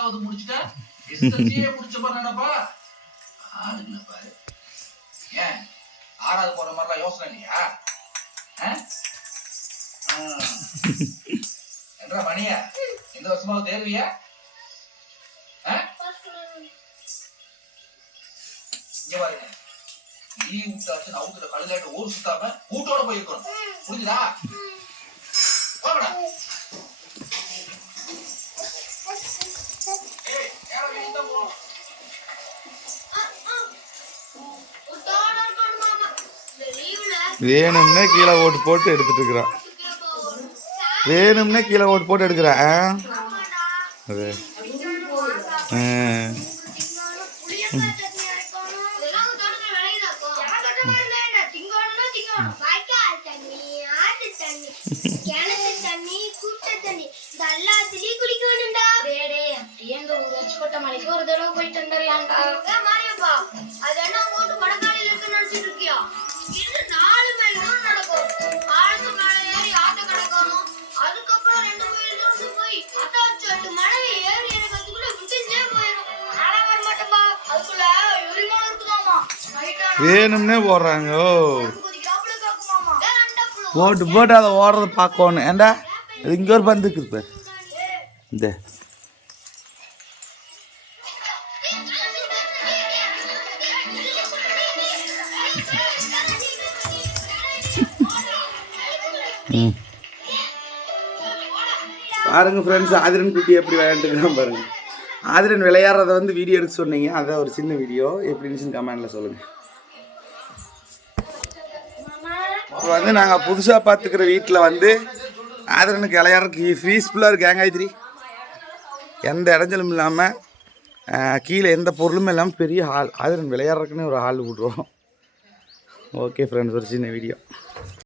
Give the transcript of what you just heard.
ரெண்டாவது முடிச்சுட்ட? எஸ்எஸ்சியே முடிச்ச பாருங்கப்பா ஆளுங்கள பாரு. ஏன்? ஆறாவது போற மாதிரிலாம் யோசனை இல்லையா? ஆ? என்றா மணியா? இந்த வருஷமாவது தேர்வியா? இங்க பாருங்க லீவ் விட்டாச்சு அவுத்துல கழுதாட்டு ஊர் சுத்தாம கூட்டோட போயிருக்கணும். புரிஞ்சுதா? வேணும்னே கீழே ஓட்டு போட்டு எடுத்துட்டு இருக்கிறான் வேணும்னே கீழே ஓட்டு போட்டு எடுக்கிறான்? அது. ஒரு தடவை போயிட்டு வந்துடலாம்டா மாரியப்பா அது என்ன போட்டு மடக்காலையில இருக்கு நினைச்சிட்டு இருக்கியா வேணும்னே போடுறாங்க ஓ. போட்டு போட்டு அதை ஓடுறத பார்க்கணும். ஏண்டா? அது இங்கே ஒரு பந்து இருக்குது இப்போ இந்த. பாருங்க ஃப்ரெண்ட்ஸ் ஆதிரன் குட்டி எப்படி விளையாண்டுக்கிறான் பாருங்க. ஆதிரன் விளையாடுறத வந்து வீடியோ எடுக்க சொன்னீங்க. அதான் ஒரு சின்ன வீடியோ எப்படி இருந்துச்சுன்னு கமெண்ட்ல சொல்லுங்க. இப்போ வந்து நாங்கள் புதுசாக பார்த்துக்கிற வீட்டில் வந்து ஆதரனுக்கு விளையாடுறதுக்கு பீஸ்ஃபுல்லாக இருக்கு ஏங்காயத்ரி எந்த இடைஞ்சலும் இல்லாமல் கீழே எந்த பொருளும் இல்லாமல் பெரிய ஹால் ஆதரன் விளையாடுறதுக்குன்னு ஒரு ஹால் விட்ருவோம் ஓகே ஃப்ரெண்ட்ஸ் ஒரு சின்ன வீடியோ